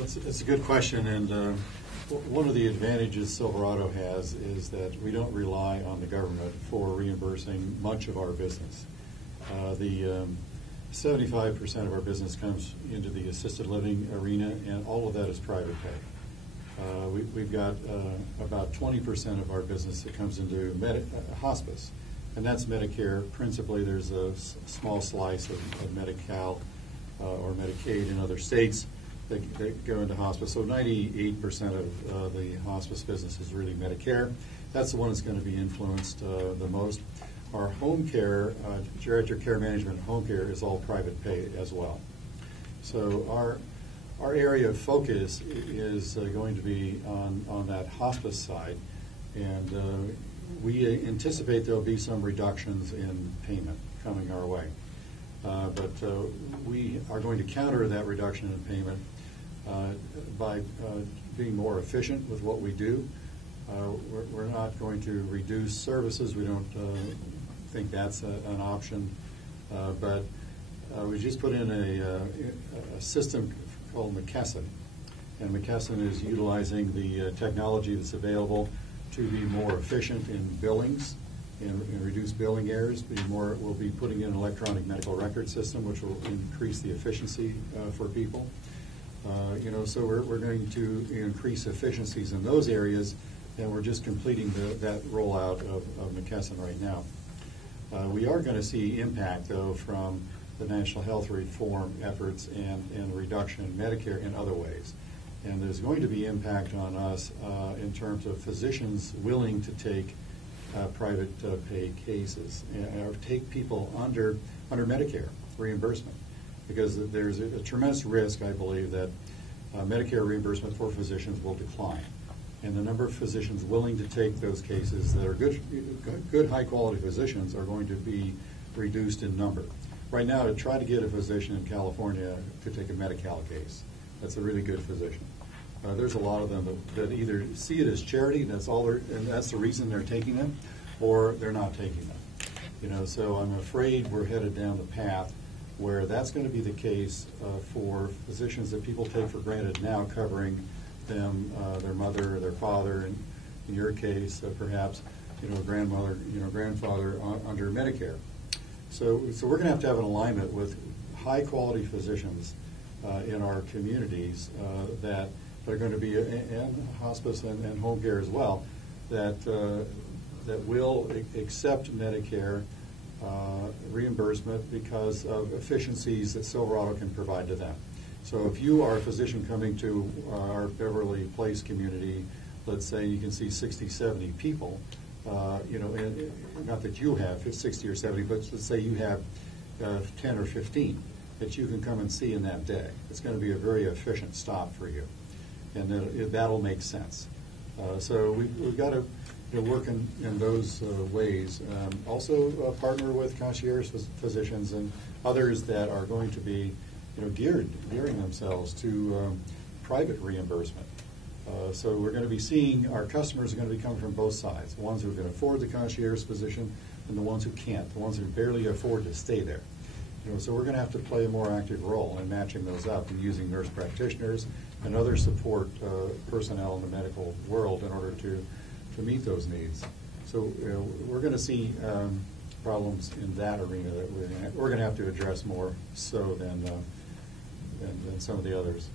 Well, it's a good question, and one of the advantages Silverado has is that we don't rely on the government for reimbursing much of our business. The 75% of our business comes into the assisted living arena, and all of that is private pay. We've got about 20% of our business that comes into hospice, and that's Medicare. Principally, there's a small slice of Medi-Cal or Medicaid in other states that go into hospice. So 98% of the hospice business is really Medicare. That's the one that's going to be influenced the most. Our home care, geriatric care management and home care is all private pay as well. So our area of focus is going to be on that hospice side, and we anticipate there'll be some reductions in payment coming our way. But we are going to counter that reduction in payment by being more efficient with what we do. We're not going to reduce services. We don't think that's an option. But we just put in a system called McKesson. And McKesson is utilizing the technology that's available to be more efficient in billings and reduce billing errors. We'll be putting in an electronic medical record system, which will increase the efficiency for people. So we're going to increase efficiencies in those areas, and we're just completing that rollout of McKesson right now. We are going to see impact, though, from the national health reform efforts and reduction in Medicare in other ways. And there's going to be impact on us in terms of physicians willing to take private pay cases or take people under Medicare reimbursement, because there's a tremendous risk, I believe, that Medicare reimbursement for physicians will decline. And the number of physicians willing to take those cases that are good high-quality physicians are going to be reduced in number. Right now, to try to get a physician in California to take a Medi-Cal case, that's a really good physician. There's a lot of them that either see it as charity, and that's the reason they're taking them, or they're not taking them. So I'm afraid we're headed down the path where that's going to be the case for physicians that people take for granted now, covering them, their mother, or their father, and in your case, perhaps, grandmother, grandfather under Medicare. So we're going to have an alignment with high-quality physicians in our communities that are going to be in hospice and home care as well, that will accept Medicare reimbursement because of efficiencies that Silverado can provide to them. So if you are a physician coming to our Beverly Place community, let's say you can see 60, 70 people, and not that you have 60 or 70, but let's say you have 10 or 15 that you can come and see in that day. It's going to be a very efficient stop for you, and that'll make sense. So we've got to work in those ways. Also partner with concierge physicians and others that are going to be gearing themselves to private reimbursement. So we're going to be seeing our customers are going to be coming from both sides, the ones who can afford the concierge physician and the ones who can't, the ones who barely afford to stay there. So we're going to have to play a more active role in matching those up and using nurse practitioners and other support personnel in the medical world in order to meet those needs. So we're going to see problems in that arena that we're going to have to address more so than some of the others.